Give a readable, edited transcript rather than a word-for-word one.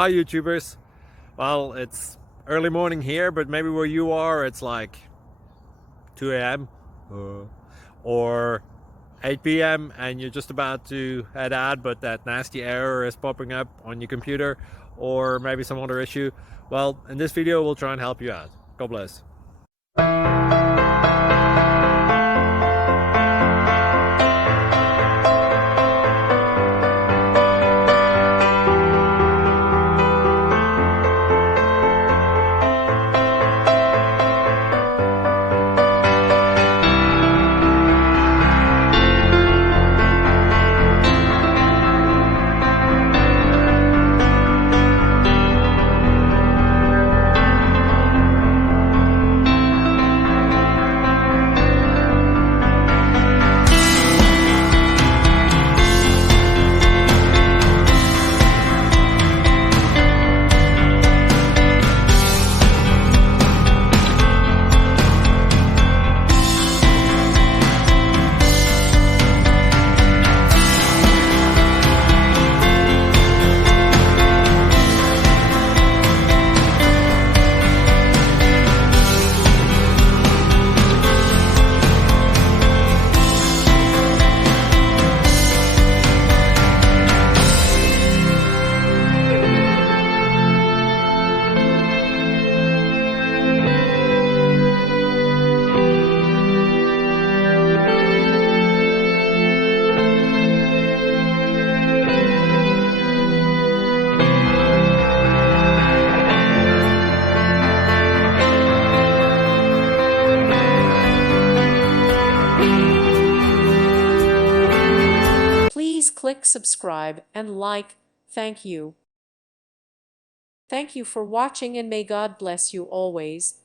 Hi YouTubers. Well, it's early morning here, but maybe where you are it's like 2 a.m. Or 8 p.m. and you're just about to head out, but that nasty error is popping up on your computer, or maybe some other issue. Well, in this video we'll try and help you out. God bless. Please click subscribe and like. Thank you. Thank you for watching, and may God bless you always.